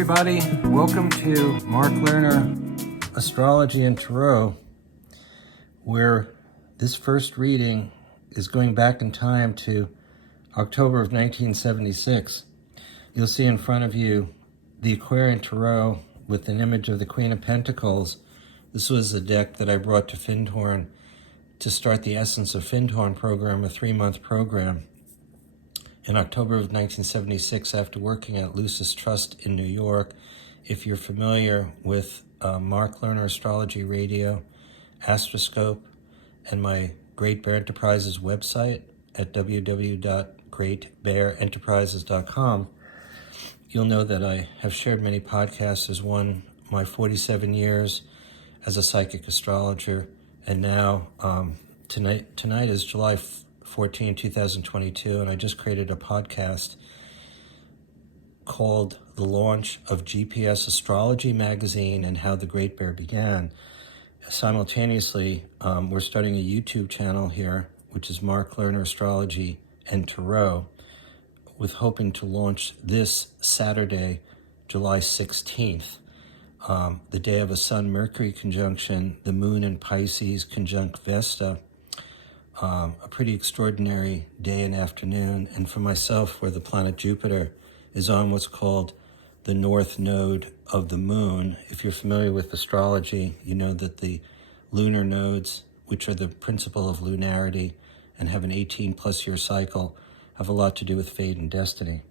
everybody. Welcome to Mark Lerner, Astrology and Tarot, where this first reading is going back in time to October of 1976. You'll see in front of you the Aquarian Tarot with an image of the Queen of Pentacles. This was a deck that I brought to Findhorn to start the Essence of Findhorn program, a 3-month program. In October of 1976, after working at Lucis Trust in New York, if you're familiar with Mark Lerner Astrology Radio, Astroscope, and my Great Bear Enterprises website at www.greatbearenterprises.com, you'll know that I have shared many podcasts as one, my 47 years as a psychic astrologer, and now tonight is July 14, 2022, and I just created a podcast called The Launch of GPS Astrology Magazine and How the Great Bear Began. Simultaneously, we're starting a YouTube channel here, which is Mark Lerner Astrology and Tarot, with hoping to launch this Saturday, July 16th, the day of a Sun-Mercury conjunction, the Moon in Pisces conjunct Vesta, a pretty extraordinary day and afternoon, and for myself, where the planet Jupiter is on what's called the north node of the moon. If you're familiar with astrology, you know that the lunar nodes, which are the principle of lunarity and have an 18-plus year cycle, have a lot to do with fate and destiny.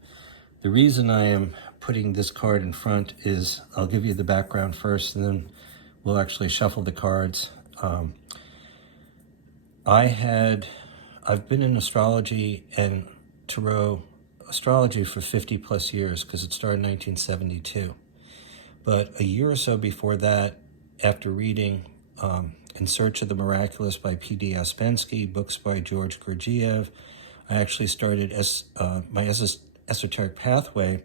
The reason I am putting this card in front is, I'll give you the background first, and then we'll actually shuffle the cards. I've been in astrology and tarot astrology for 50 plus years, because it started in 1972. But a year or so before that, after reading In Search of the Miraculous by P.D. Ouspensky, books by George Gurdjieff, I actually started my esoteric pathway,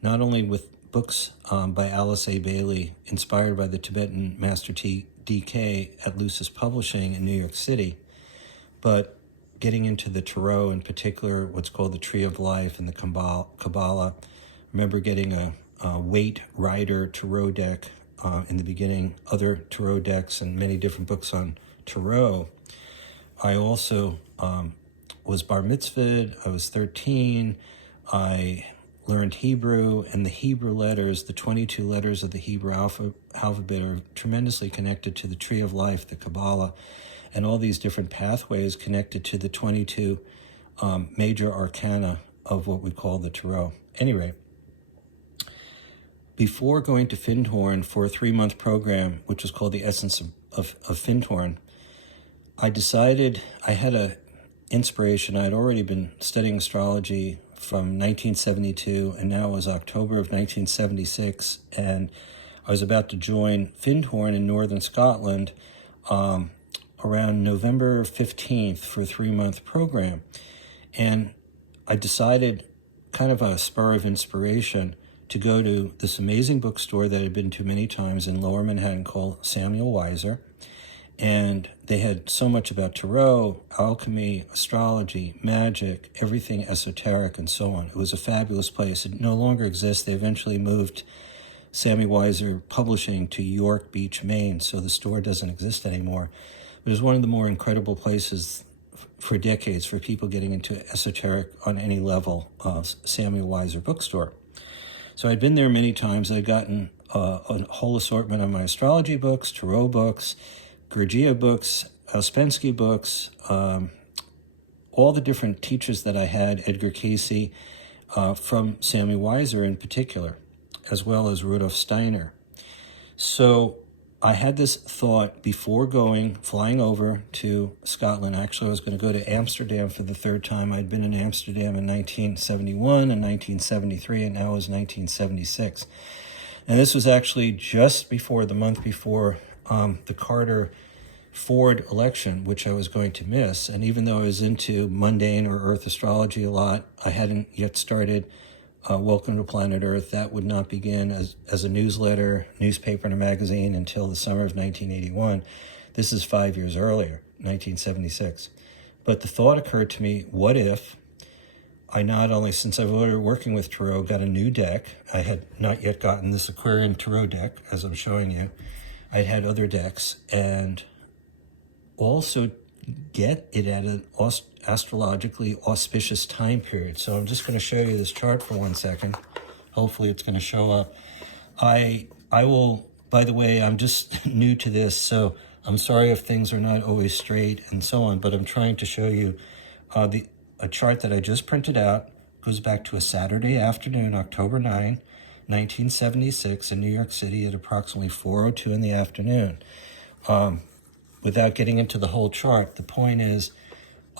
not only with books by Alice A. Bailey, inspired by the Tibetan Master D.K. at Lucis Publishing in New York City, but getting into the Tarot, in particular, what's called the Tree of Life and the Kabbalah. I remember getting a Waite Rider Tarot deck in the beginning, other Tarot decks, and many different books on Tarot. I also was bar mitzvahed. I was 13. I learned Hebrew, and the Hebrew letters, the 22 letters of the Hebrew alphabet, are tremendously connected to the Tree of Life, the Kabbalah, and all these different pathways connected to the 22 major arcana of what we call the Tarot. Anyway, before going to Findhorn for a 3-month program, which was called the Essence of Findhorn, I decided I had a inspiration. I had already been studying astrology from 1972, and now it was October of 1976, and I was about to join Findhorn in northern Scotland around November 15th for a 3-month program. And I decided, kind of a spur of inspiration, to go to this amazing bookstore that I'd been to many times in Lower Manhattan called Samuel Weiser. And they had so much about tarot, alchemy, astrology, magic, everything esoteric, and so on. It was a fabulous place. It no longer exists. They eventually moved Samuel Weiser Publishing to York Beach, Maine, so the store doesn't exist anymore. It was one of the more incredible places for decades for people getting into esoteric on any level, Samuel Weiser Bookstore. So I'd been there many times. I'd gotten a whole assortment of my astrology books, tarot books, Gurdjieff books, Ouspensky books, all the different teachers that I had, Edgar Casey, from Samuel Weiser in particular, as well as Rudolf Steiner. So I had this thought before flying over to Scotland. Actually, I was going to go to Amsterdam for the 3rd time. I'd been in Amsterdam in 1971 and 1973, and now it was 1976. And this was actually just before, the month before, the Carter-Ford election, which I was going to miss. And even though I was into mundane or Earth astrology a lot, I hadn't yet started Welcome to Planet Earth. That would not begin as a newsletter, newspaper, and a magazine until the summer of 1981. This is 5 years earlier, 1976. But the thought occurred to me, what if I not only, since I've already working with Tarot, got a new deck. I had not yet gotten this Aquarian Tarot deck, as I'm showing you. I'd had other decks, and also get it at an astrologically auspicious time period. So I'm just going to show you this chart for 1 second. Hopefully it's going to show up. I will, by the way, I'm just new to this, so I'm sorry if things are not always straight and so on, but I'm trying to show you a chart that I just printed out. Goes back to a Saturday afternoon, October 9, 1976, in New York City at approximately 4:02 in the afternoon. Without getting into the whole chart, the point is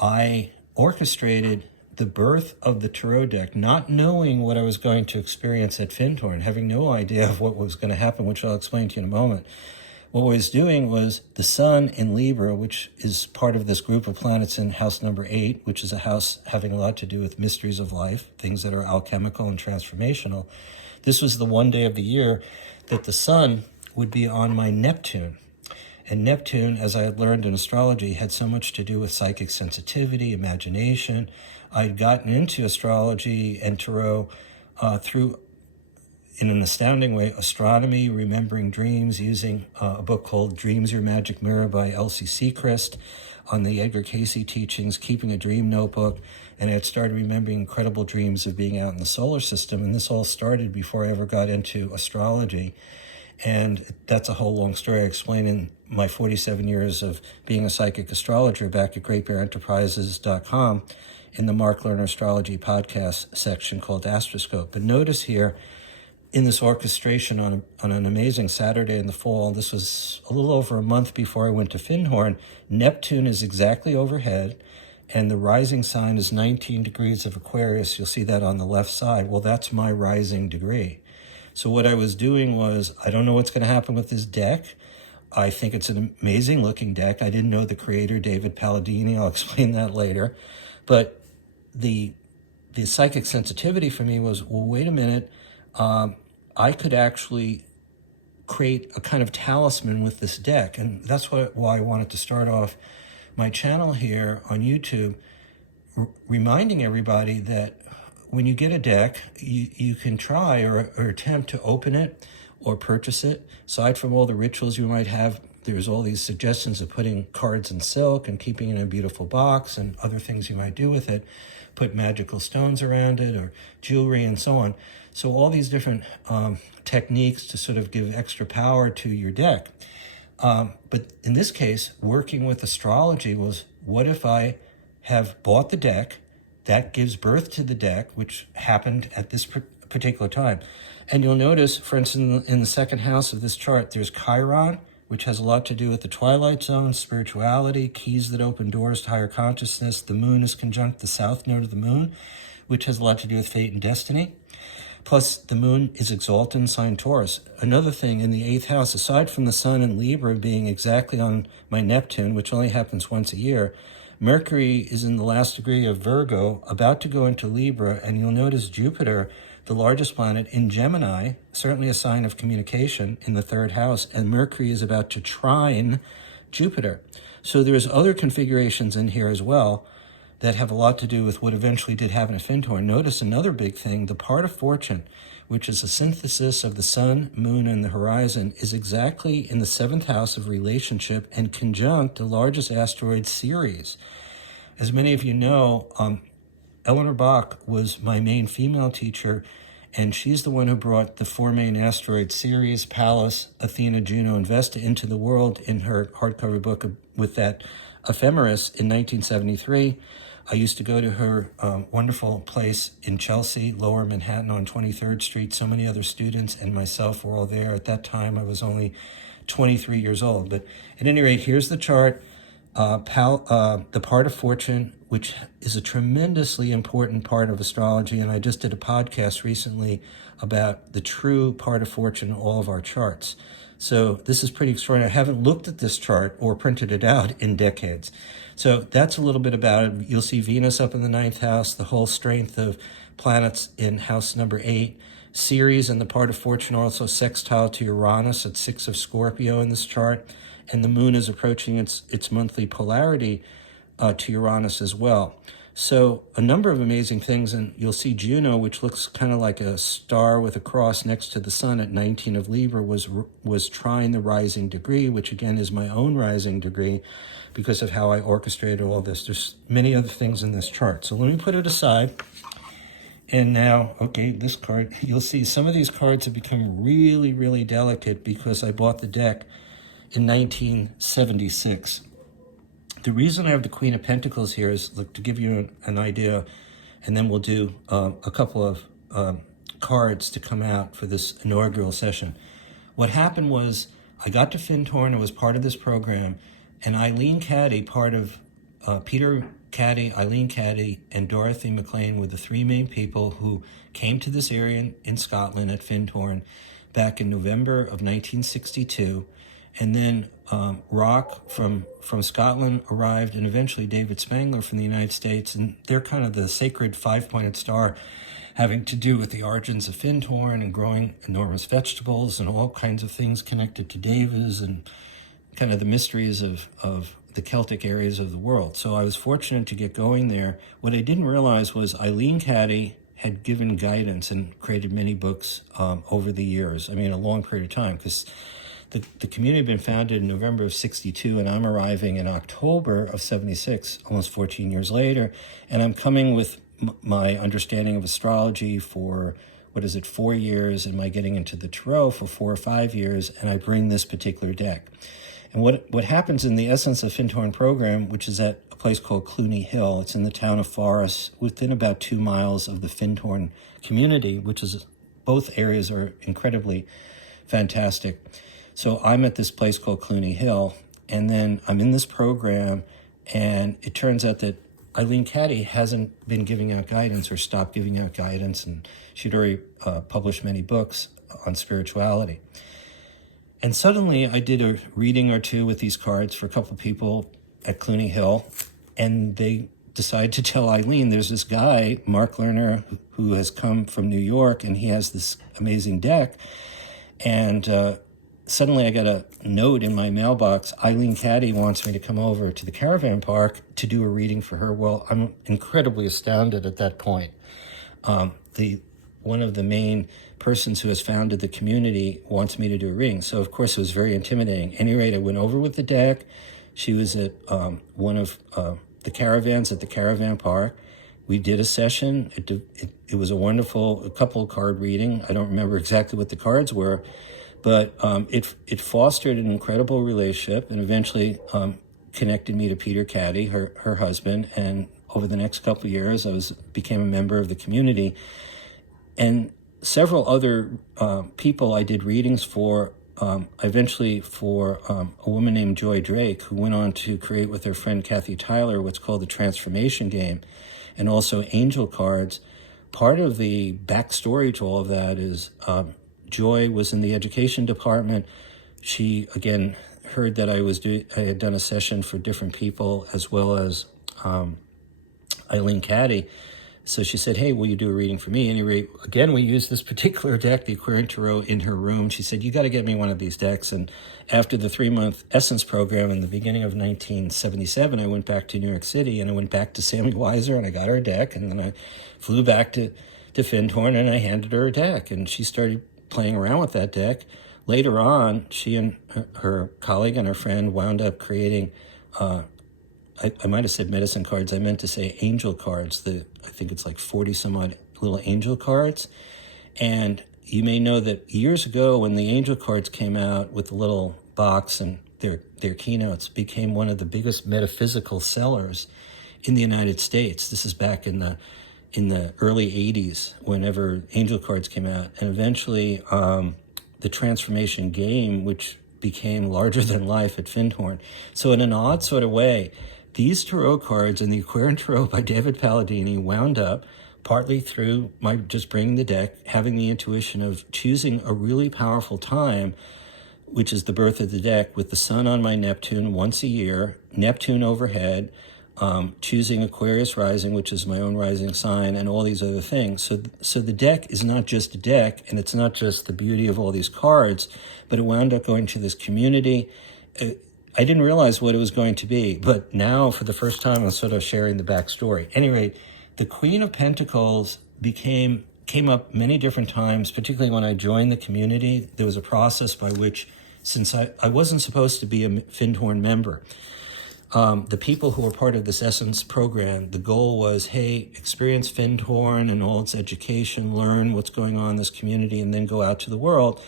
I orchestrated the birth of the Tarot deck, not knowing what I was going to experience at Findhorn, having no idea of what was going to happen, which I'll explain to you in a moment. What I was doing was the Sun in Libra, which is part of this group of planets in house number 8, which is a house having a lot to do with mysteries of life, things that are alchemical and transformational. This was the one day of the year that the Sun would be on my Neptune. And Neptune, as I had learned in astrology, had so much to do with psychic sensitivity, imagination. I'd gotten into astrology and tarot through, in an astounding way, astronomy, remembering dreams, using a book called Dreams, Your Magic Mirror by Elsie Sechrist, on the Edgar Cayce teachings, keeping a dream notebook, and I had started remembering incredible dreams of being out in the solar system, and this all started before I ever got into astrology. And that's a whole long story I explain in my 47 years of being a psychic astrologer back at GreatBearEnterprises.com in the Mark Lerner Astrology podcast section called Astroscope. But notice here, in this orchestration on an amazing Saturday in the fall, this was a little over a month before I went to Findhorn, Neptune is exactly overhead, and the rising sign is 19 degrees of Aquarius. You'll see that on the left side. Well, that's my rising degree. So what I was doing was, I don't know what's going to happen with this deck. I think it's an amazing looking deck. I didn't know the creator, David Palladini. I'll explain that later. But the psychic sensitivity for me was, well, wait a minute. I could actually create a kind of talisman with this deck. And that's why I wanted to start off my channel here on YouTube, reminding everybody that when you get a deck, you can try or attempt to open it or purchase it. Aside from all the rituals you might have, there's all these suggestions of putting cards in silk and keeping it in a beautiful box and other things you might do with it. Put magical stones around it or jewelry and so on. So all these different techniques to sort of give extra power to your deck. But in this case, working with astrology was, what if I have bought the deck, that gives birth to the deck, which happened at this particular time. And you'll notice, for instance, in the second house of this chart, there's Chiron, which has a lot to do with the twilight zone, spirituality, keys that open doors to higher consciousness. The moon is conjunct the south node of the moon, which has a lot to do with fate and destiny. Plus, the moon is exalted in sign Taurus. Another thing, in the 8th house, aside from the sun in Libra being exactly on my Neptune, which only happens once a year, Mercury is in the last degree of Virgo, about to go into Libra, and you'll notice Jupiter, the largest planet, in Gemini, certainly a sign of communication, in the 3rd house, and Mercury is about to trine Jupiter. So there's other configurations in here as well that have a lot to do with what eventually did happen at Findhorn. Notice another big thing, the part of fortune, which is a synthesis of the sun, moon, and the horizon, is exactly in the 7th house of relationship and conjunct the largest asteroid Ceres. As many of you know, Eleanor Bach was my main female teacher, and she's the one who brought the 4 main asteroids, Ceres, Pallas, Athena, Juno, and Vesta, into the world in her hardcover book with that ephemeris in 1973. I used to go to her wonderful place in Chelsea, Lower Manhattan on 23rd Street. So many other students and myself were all there. At that time, I was only 23 years old. But at any rate, here's the chart. The part of fortune, which is a tremendously important part of astrology. And I just did a podcast recently about the true part of fortune in all of our charts. So this is pretty extraordinary. I haven't looked at this chart or printed it out in decades. So that's a little bit about it. You'll see Venus up in the 9th house, the whole strength of planets in house number 8. Ceres and the part of fortune also sextile to Uranus at 6 of Scorpio in this chart. And the moon is approaching its monthly polarity to Uranus as well. So a number of amazing things, and you'll see Juno, which looks kind of like a star with a cross next to the sun at 19 of Libra, was trying the rising degree, which again is my own rising degree because of how I orchestrated all this. There's many other things in this chart. So let me put it aside. And now, okay, this card, you'll see some of these cards have become really, really delicate because I bought the deck in 1976. The reason I have the Queen of Pentacles here is to give you an idea, and then we'll do a couple of cards to come out for this inaugural session. What happened was I got to Findhorn, I was part of this program, and Eileen Caddy, part of Peter Caddy, Eileen Caddy, and Dorothy McLean were the three main people who came to this area in Scotland at Findhorn back in November of 1962. And then Rock from Scotland arrived, and eventually David Spangler from the United States. And they're kind of the sacred five-pointed star having to do with the origins of Findhorn and growing enormous vegetables and all kinds of things connected to Davis and kind of the mysteries of the Celtic areas of the world. So I was fortunate to get going there. What I didn't realize was Eileen Caddy had given guidance and created many books over the years. I mean, a long period of time, because the community had been founded in November of 62, and I'm arriving in October of 76, almost 14 years later, and I'm coming with my understanding of astrology for, 4 years, and my getting into the tarot for 4 or 5 years, and I bring this particular deck. And what happens in the Essence of Findhorn program, which is at a place called Cluny Hill, it's in the town of Forres, within about 2 miles of the Findhorn community, which is, both areas are incredibly fantastic. So I'm at this place called Cluny Hill, and then I'm in this program, and it turns out that Eileen Caddy hasn't been giving out guidance or stopped giving out guidance, and she'd already published many books on spirituality. And suddenly I did a reading or two with these cards for a couple of people at Cluny Hill, and they decided to tell Eileen there's this guy, Mark Lerner, who has come from New York, and he has this amazing deck. And suddenly I got a note in my mailbox, Eileen Caddy wants me to come over to the caravan park to do a reading for her. Well, I'm incredibly astounded at that point. One of the main persons who has founded the community wants me to do a reading. So, of course, it was very intimidating. At any rate, I went over with the deck. She was at one of the caravans at the caravan park. We did a session. It was a wonderful couple card reading. I don't remember exactly what the cards were, but it fostered an incredible relationship and eventually connected me to Peter Caddy, her husband. And over the next couple of years, I became a member of the community. And several other people I did readings for, eventually for a woman named Joy Drake, who went on to create with her friend Kathy Tyler what's called the Transformation Game, and also angel cards. Part of the backstory to all of that is Joy was in the education department. She, again, heard that I had done a session for different people, as well as Eileen Caddy. So she said, hey, will you do a reading for me? Anyway, again, we used this particular deck, the Aquarian Tarot, in her room. She said, you got to get me one of these decks. And after the 3-month Essence program in the beginning of 1977, I went back to New York City, and I went back to Samuel Weiser, and I got her a deck. And then I flew back to Findhorn, and I handed her a deck. And she started playing around with that deck. Later on, she and her colleague and her friend wound up creating I might have said medicine cards. I meant to say angel cards. I think it's like 40 some odd little angel cards. And you may know that years ago when the angel cards came out with the little box and their keynotes, became one of the biggest metaphysical sellers in the United States. This is back in the early 80s, whenever angel cards came out. And eventually the Transformation Game, which became larger than life at Findhorn. So in an odd sort of way, these tarot cards and the Aquarian Tarot by David Palladini wound up partly through my just bringing the deck, having the intuition of choosing a really powerful time, which is the birth of the deck, with the sun on my Neptune once a year, Neptune overhead, choosing Aquarius rising, which is my own rising sign, and all these other things. So the deck is not just a deck, and it's not just the beauty of all these cards, but it wound up going to this community. I didn't realize what it was going to be, but now for the first time I'm sort of sharing the backstory. Anyway, the Queen of Pentacles came up many different times, particularly when I joined the community. There was a process by which, since I wasn't supposed to be a Findhorn member, the people who were part of this Essence program, the goal was, hey, experience Findhorn and all its education, learn what's going on in this community, and then go out to the world.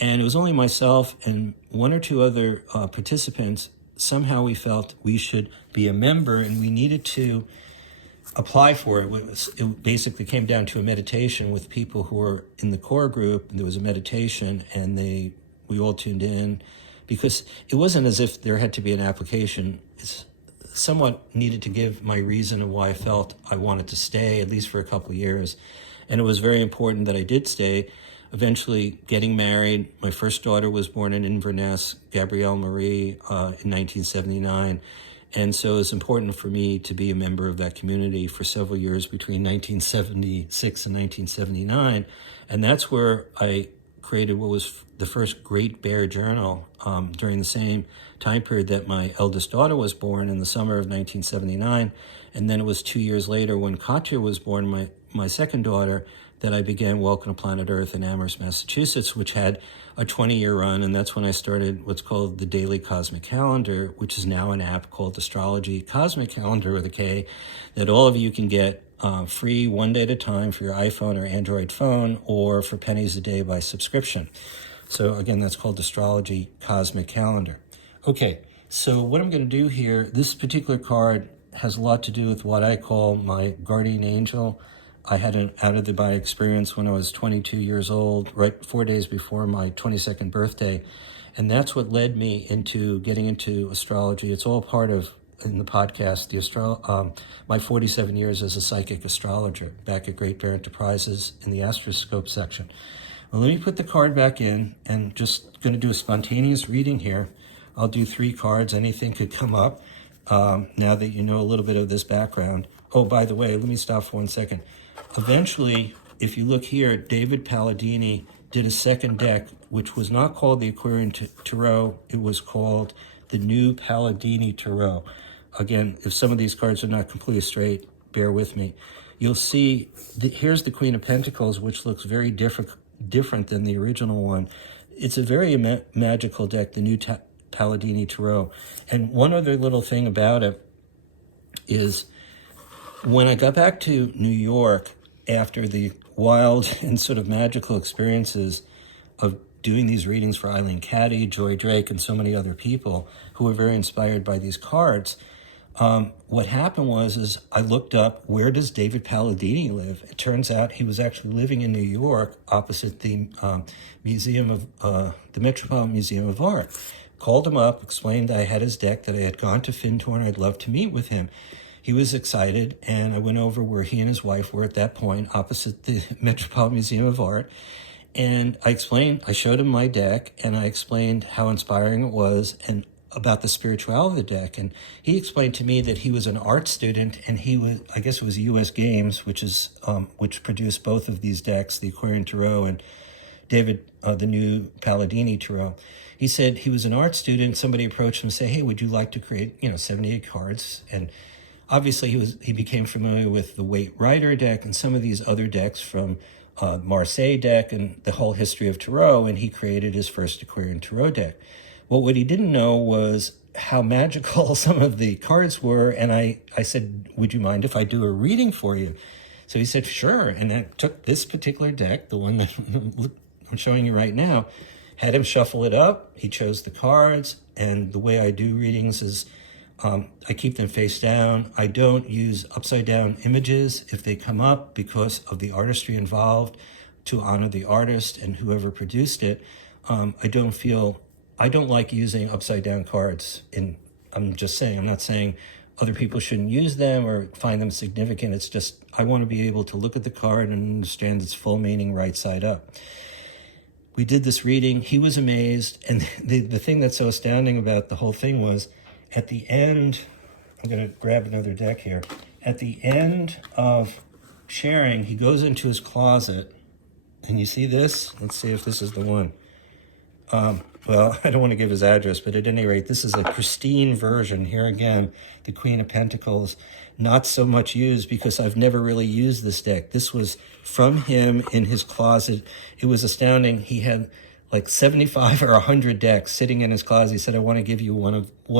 And it was only myself and one or two other participants. Somehow we felt we should be a member, and we needed to apply for it. It basically came down to a meditation with people who were in the core group. There was a meditation, and we all tuned in, because it wasn't as if there had to be an application. It's somewhat needed to give my reason of why I felt I wanted to stay, at least for a couple of years. And it was very important that I did stay. Eventually getting married. My first daughter was born in Inverness, Gabrielle Marie, in 1979. And so it was important for me to be a member of that community for several years between 1976 and 1979. And that's where I created what was the first Great Bear Journal during the same time period that my eldest daughter was born, in the summer of 1979. And then it was 2 years later when Katya was born, my second daughter, that I began Welcome to Planet Earth in Amherst, Massachusetts, which had a 20-year run. And that's when I started what's called the Daily Cosmic Calendar, which is now an app called Astrology Cosmic Calendar with a K, that all of you can get free 1 day at a time for your iPhone or Android phone, or for pennies a day by subscription. So again, that's called Astrology Cosmic Calendar. Okay, so what I'm going to do here, this particular card has a lot to do with what I call my guardian angel. I had an out-of-the-body experience when I was 22 years old, right 4 days before my 22nd birthday. And that's what led me into getting into astrology. It's all part of, in the podcast, my 47 years as a psychic astrologer back at Great Bear Enterprises in the Astroscope section. Well, let me put the card back in, and just going to do a spontaneous reading here. I'll do 3 cards. Anything could come up now that you know a little bit of this background. Oh, by the way, let me stop for 1 second. Eventually, if you look here, David Palladini did a second deck, which was not called the Aquarian Tarot. It was called the New Palladini Tarot. Again, if some of these cards are not completely straight, bear with me. You'll see, here's the Queen of Pentacles, which looks very different than the original one. It's a very magical deck, the New Palladini Tarot. And one other little thing about it is, when I got back to New York after the wild and sort of magical experiences of doing these readings for Eileen Caddy, Joy Drake, and so many other people who were very inspired by these cards, what happened was I looked up, where does David Palladini live? It turns out he was actually living in New York opposite the the Metropolitan Museum of Art. Called him up, explained I had his deck, that I had gone to Findhorn, I'd love to meet with him. He was excited, and I went over where he and his wife were at that point, opposite the Metropolitan Museum of Art. And I showed him my deck, and I explained how inspiring it was and about the spirituality of the deck. And he explained to me that he was an art student, and he was, I guess it was U.S. Games, which produced both of these decks, the Aquarian Tarot and David, the New Palladini Tarot. He said he was an art student. Somebody approached him and said, hey, would you like to create, 78 cards? And obviously, he became familiar with the Waite Rider deck and some of these other decks from Marseille deck and the whole history of Tarot, and he created his first Aquarian Tarot deck. Well, what he didn't know was how magical some of the cards were, and I said, would you mind if I do a reading for you? So he said, sure, and I took this particular deck, the one that I'm showing you right now, had him shuffle it up. He chose the cards, and the way I do readings is I keep them face down. I don't use upside down images if they come up, because of the artistry involved, to honor the artist and whoever produced it. I don't like using upside down cards. I'm not saying other people shouldn't use them or find them significant. It's just, I want to be able to look at the card and understand its full meaning right side up. We did this reading. He was amazed. And the thing that's so astounding about the whole thing was, at the end, I'm going to grab another deck here. At the end of sharing, he goes into his closet, and you see this? Let's see if this is the one. well, I don't want to give his address, but at any rate, this is a pristine version. Here again, the Queen of Pentacles, not so much used because I've never really used this deck. This was from him in his closet. It was astounding. He had like 75 or 100 decks sitting in his closet. He said, I want to give you one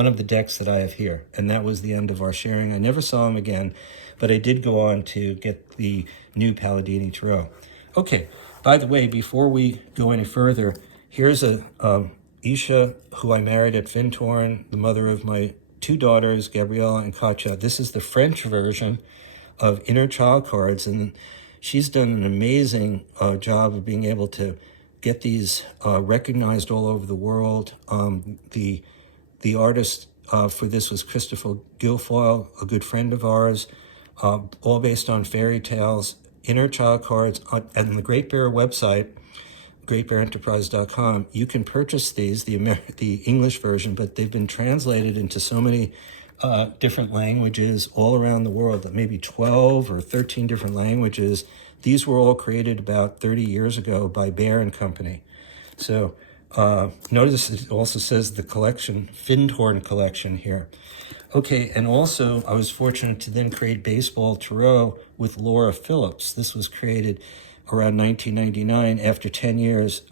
of the decks that I have here. And that was the end of our sharing. I never saw him again, but I did go on to get the new Palladini Tarot. Okay, by the way, before we go any further, here's a Isha who I married at Findhorn, the mother of my 2 daughters, Gabriella and Katja. This is the French version of Inner Child cards, and she's done an amazing job of being able to get these recognized all over the world. The artist for this was Christopher Guilfoyle, a good friend of ours, all based on fairy tales. Inner Child cards on the Great Bear website, greatbearenterprise.com. You can purchase these, the English version, but they've been translated into so many different languages all around the world, maybe 12 or 13 different languages. These were all created about 30 years ago by Bear and Company. So notice it also says the collection, Findhorn collection here. Okay, and also I was fortunate to then create Baseball Tarot with Laura Phillips. This was created around 1999 after 10 years.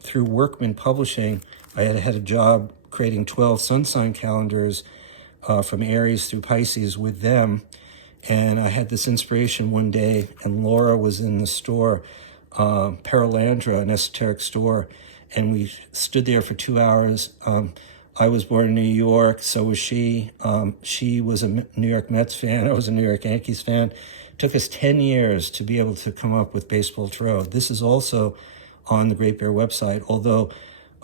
Through Workman Publishing, I had a job creating 12 sun sign calendars from Aries through Pisces with them. And I had this inspiration one day, and Laura was in the store, Paralandra, an esoteric store, and we stood there for 2 hours. I was born in New York, so was she. She was a New York Mets fan. I was a New York Yankees fan. It took us 10 years to be able to come up with Baseball Tarot. This is also on the Great Bear website, although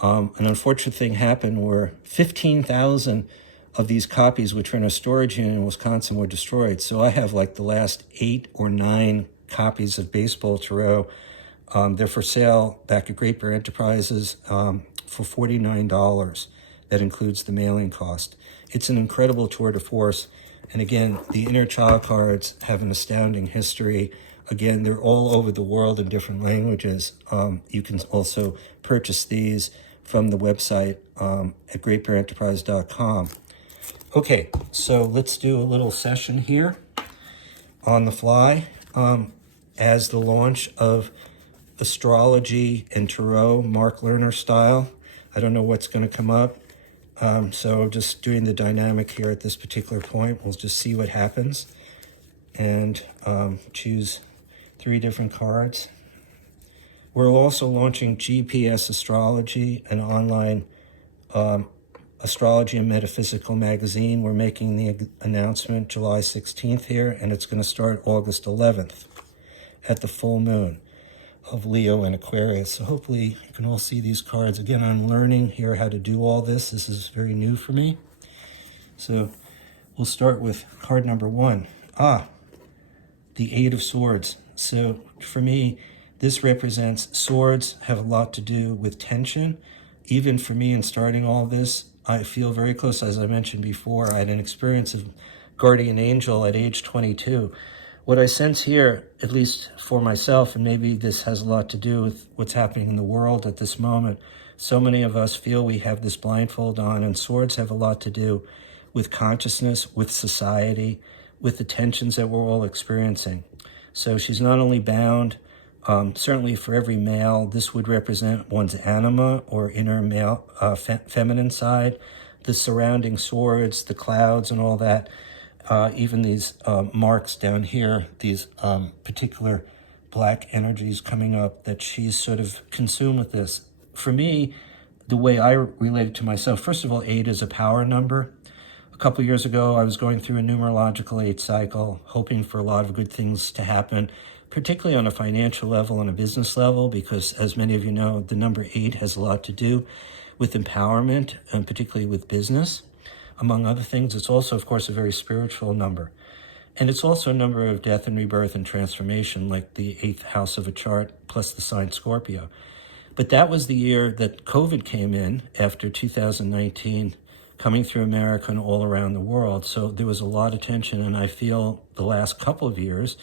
an unfortunate thing happened where 15,000 of these copies, which were in a storage unit in Wisconsin, were destroyed. So I have like the last 8 or 9 copies of Baseball Tarot. They're for sale back at Great Bear Enterprises for $49. That includes the mailing cost. It's an incredible tour de force. And again, the Inner Child cards have an astounding history. Again, they're all over the world in different languages. You can also purchase these from the website at greatbearenterprise.com. Okay, so let's do a little session here on the fly as the launch of Astrology and Tarot, Mark Lerner style. I don't know what's going to come up. So just doing the dynamic here at this particular point. We'll just see what happens and choose 3 different cards. We're also launching GPS Astrology, an online astrology and metaphysical magazine. We're making the announcement July 16th here, and it's going to start August 11th at the full moon of Leo and Aquarius. So hopefully you can all see these cards. Again, I'm learning here how to do all this. This is very new for me. So we'll start with card number 1. The 8 of Swords. So for me, this represents swords have a lot to do with tension. Even for me in starting all this, I feel very close. As I mentioned before, I had an experience of guardian angel at age 22. What I sense here, at least for myself, and maybe this has a lot to do with what's happening in the world at this moment, so many of us feel we have this blindfold on, and swords have a lot to do with consciousness, with society, with the tensions that we're all experiencing. So she's not only bound, certainly for every male, this would represent one's anima or inner male, feminine side, the surrounding swords, the clouds and all that. Even these marks down here, these particular black energies coming up, that she's sort of consumed with this. For me, the way I relate it to myself, first of all, 8 is a power number. A couple of years ago, I was going through a numerological 8 cycle, hoping for a lot of good things to happen, particularly on a financial level and a business level, because as many of you know, the number 8 has a lot to do with empowerment, and particularly with business. Among other things, it's also, of course, a very spiritual number. And it's also a number of death and rebirth and transformation, like the 8th house of a chart, plus the sign Scorpio. But that was the year that COVID came in after 2019, coming through America and all around the world. So there was a lot of tension, and I feel the last couple of years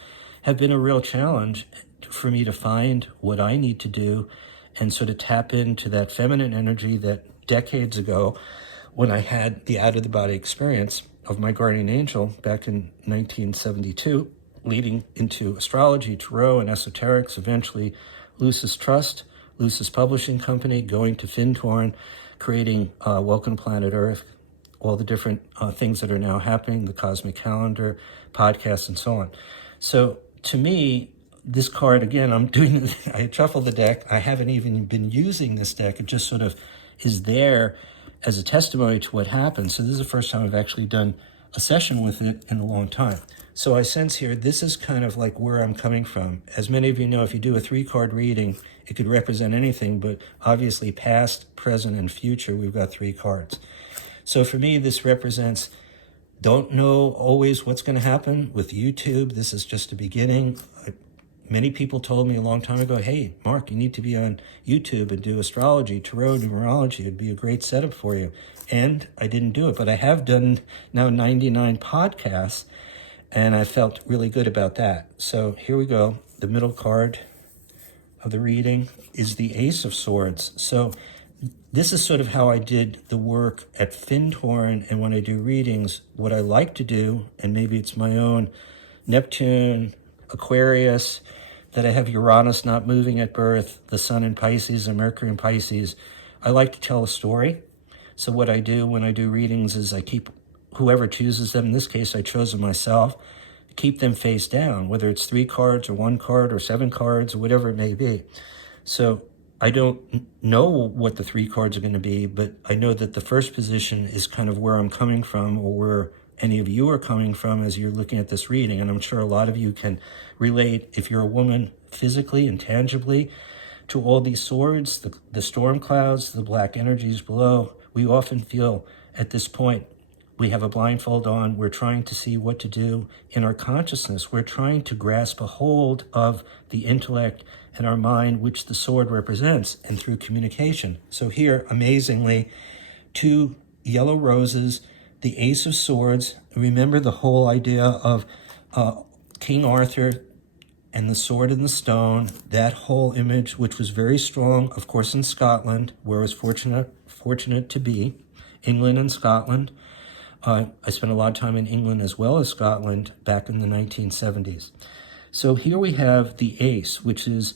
have been a real challenge for me to find what I need to do and sort of tap into that feminine energy that decades ago, when I had the out-of-the-body experience of my guardian angel back in 1972, leading into astrology, tarot, and esoterics, eventually Lucis Trust, Lucis Publishing Company, going to Findhorn, creating Welcome to Planet Earth, all the different things that are now happening, the cosmic calendar, podcasts, and so on. So to me, this card, again, I shuffle the deck. I haven't even been using this deck. It just sort of is there as a testimony to what happened. So this is the first time I've actually done a session with it in a long time. So I sense here, this is kind of like where I'm coming from. As many of you know, if you do a 3-card reading, it could represent anything, but obviously past, present, and future, we've got 3 cards. So for me, this represents, don't know always what's going to happen with YouTube. This is just a beginning. Many people told me a long time ago, hey, Mark, you need to be on YouTube and do astrology, tarot, numerology. It'd be a great setup for you. And I didn't do it, but I have done now 99 podcasts, and I felt really good about that. So here we go. The middle card of the reading is the Ace of Swords. So this is sort of how I did the work at Findhorn, and when I do readings, what I like to do, and maybe it's my own Neptune, Aquarius, that I have Uranus not moving at birth, the Sun in Pisces and Mercury in Pisces. I like to tell a story. So what I do when I do readings is I keep whoever chooses them, in this case I chose them myself, keep them face down, whether it's 3 cards or 1 card or 7 cards or whatever it may be. So I don't know what the 3 cards are going to be, but I know that the first position is kind of where I'm coming from, or where any of you are coming from as you're looking at this reading. And I'm sure a lot of you can relate, if you're a woman, physically and tangibly, to all these swords, the storm clouds, the black energies below. We often feel at this point, we have a blindfold on, we're trying to see what to do in our consciousness. We're trying to grasp a hold of the intellect and our mind, which the sword represents, and through communication. So here, amazingly, 2 yellow roses, the Ace of Swords. Remember the whole idea of King Arthur and the sword and the stone, that whole image, which was very strong, of course, in Scotland, where I was fortunate to be, England and Scotland. I spent a lot of time in England as well as Scotland back in the 1970s. So here we have the Ace, which is,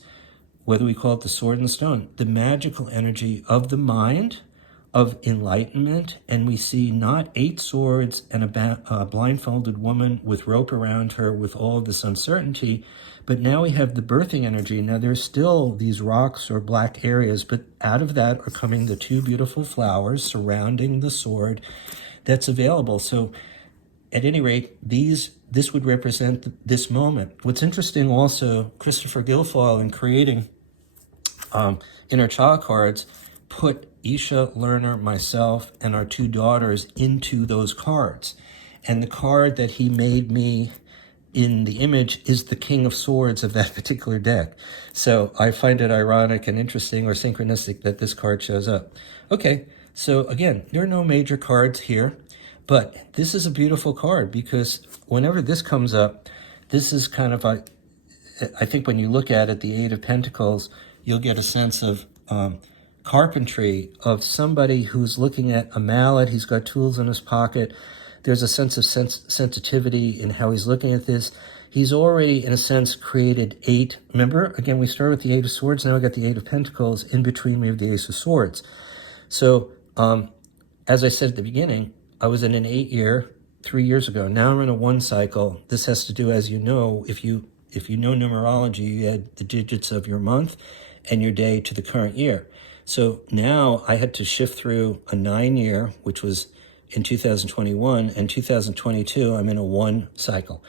whether we call it the sword and the stone, the magical energy of the mind, of enlightenment. And we see not 8 swords and a blindfolded woman with rope around her with all of this uncertainty, but now we have the birthing energy. Now there's still these rocks or black areas, but out of that are coming the 2 beautiful flowers surrounding the sword that's available. So at any rate, this would represent this moment. What's interesting also, Christopher Guilfoyle, in creating inner child cards, put Isha, Lerner, myself, and our 2 daughters into those cards. And the card that he made me in the image is the King of Swords of that particular deck. So I find it ironic and interesting, or synchronistic, that this card shows up. Okay, so again, there are no major cards here, but this is a beautiful card, because whenever this comes up, this is kind of I think when you look at it, the 8 of Pentacles, you'll get a sense of carpentry, of somebody who's looking at a mallet. He's got tools in his pocket. There's a sense of sensitivity in how he's looking at this. He's already, in a sense, created 8. Remember, again, we started with the 8 of Swords. Now we got the 8 of Pentacles. In between, we have the Ace of Swords. So, as I said at the beginning, I was in an 8-year 3 years ago. Now I'm in a 1 cycle. This has to do, as you know, if you know numerology, you add the digits of your month and your day to the current year. So now I had to shift through a 9-year, which was in 2021, and 2022, I'm in a 1 cycle.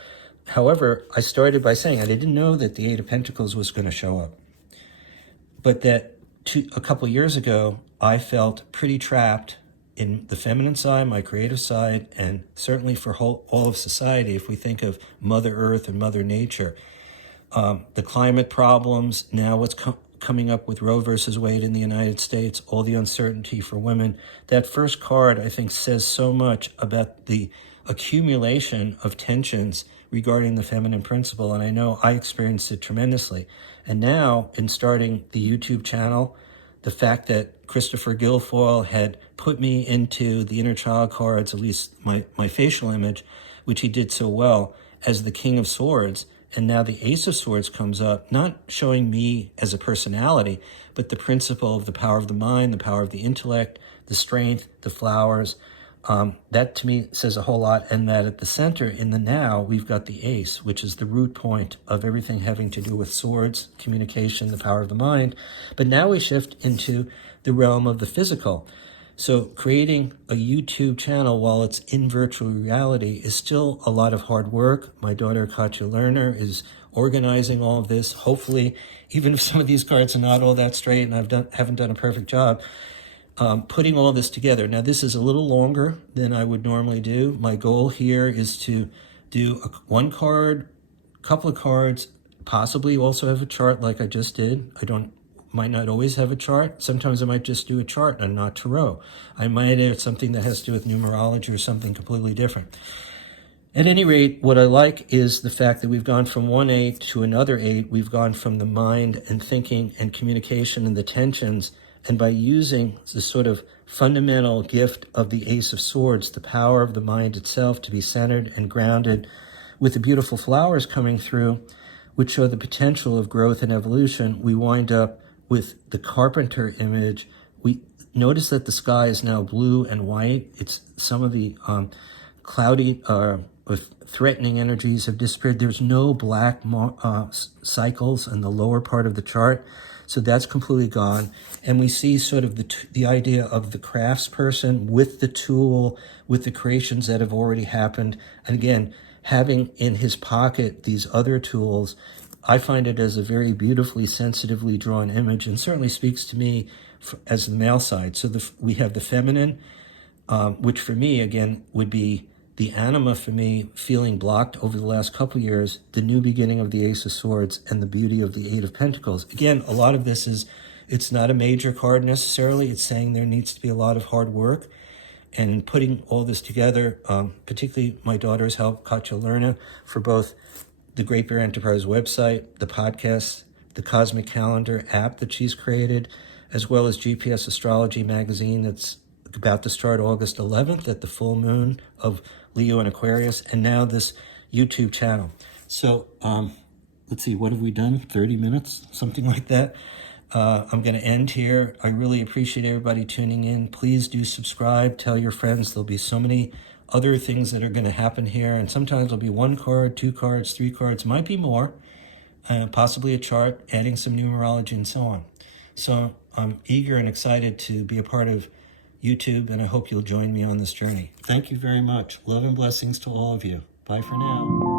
However, I started by saying I didn't know that the 8 of Pentacles was going to show up, but that a couple years ago, I felt pretty trapped in the feminine side, my creative side, and certainly for all of society, if we think of Mother Earth and Mother Nature, the climate problems, now what's coming up with Roe versus Wade in the United States, all the uncertainty for women. That first card, I think, says so much about the accumulation of tensions regarding the feminine principle, and I know I experienced it tremendously. And now, in starting the YouTube channel, the fact that Christopher Guilfoyle had put me into the inner child cards, at least my facial image, which he did so well, as the King of Swords, and now the Ace of Swords comes up, not showing me as a personality, but the principle of the power of the mind, the power of the intellect, the strength, the flowers. That to me says a whole lot, and that at the center, in the now, we've got the Ace, which is the root point of everything having to do with swords, communication, the power of the mind. But now we shift into the realm of the physical. So creating a YouTube channel while it's in virtual reality is still a lot of hard work. My daughter, Katya Lerner, is organizing all of this. Hopefully, even if some of these cards are not all that straight and haven't done a perfect job, putting all this together. Now, this is a little longer than I would normally do. My goal here is to do one card, couple of cards, possibly also have a chart like I just did. Might not always have a chart. Sometimes I might just do a chart and not tarot. I might add something that has to do with numerology or something completely different. At any rate, what I like is the fact that we've gone from one 8 to another 8. We've gone from the mind and thinking and communication and the tensions, and by using the sort of fundamental gift of the Ace of Swords, the power of the mind itself to be centered and grounded, with the beautiful flowers coming through, which show the potential of growth and evolution, we wind up with the Carpenter image. We notice that the sky is now blue and white. It's some of the cloudy with threatening energies have disappeared. There's no black cycles in the lower part of the chart, so that's completely gone. And we see sort of the idea of the craftsperson with the tool, with the creations that have already happened. And again, having in his pocket these other tools, I find it as a very beautifully, sensitively drawn image, and certainly speaks to me as the male side. So we have the feminine, which for me, again, would be the anima for me, feeling blocked over the last couple years, the new beginning of the Ace of Swords, and the beauty of the Eight of Pentacles. Again, a lot of this it's not a major card necessarily. It's saying there needs to be a lot of hard work. And putting all this together, particularly my daughter's help, Katya Lerner, for both the Great Bear Enterprise website, the podcast, the Cosmic Calendar app that she's created, as well as GPS Astrology magazine that's about to start August 11th at the full moon of Leo and Aquarius, and now this YouTube channel. So let's see, what have we done? 30 minutes, something like that. I'm going to end here. I really appreciate everybody tuning in. Please do subscribe. Tell your friends. There'll be so many other things that are going to happen here, and sometimes there'll be 1 card, 2 cards, 3 cards, might be more, possibly a chart, adding some numerology and so on. So I'm eager and excited to be a part of YouTube, and I hope you'll join me on this journey. Thank you very much. Love and blessings to all of you. Bye for now.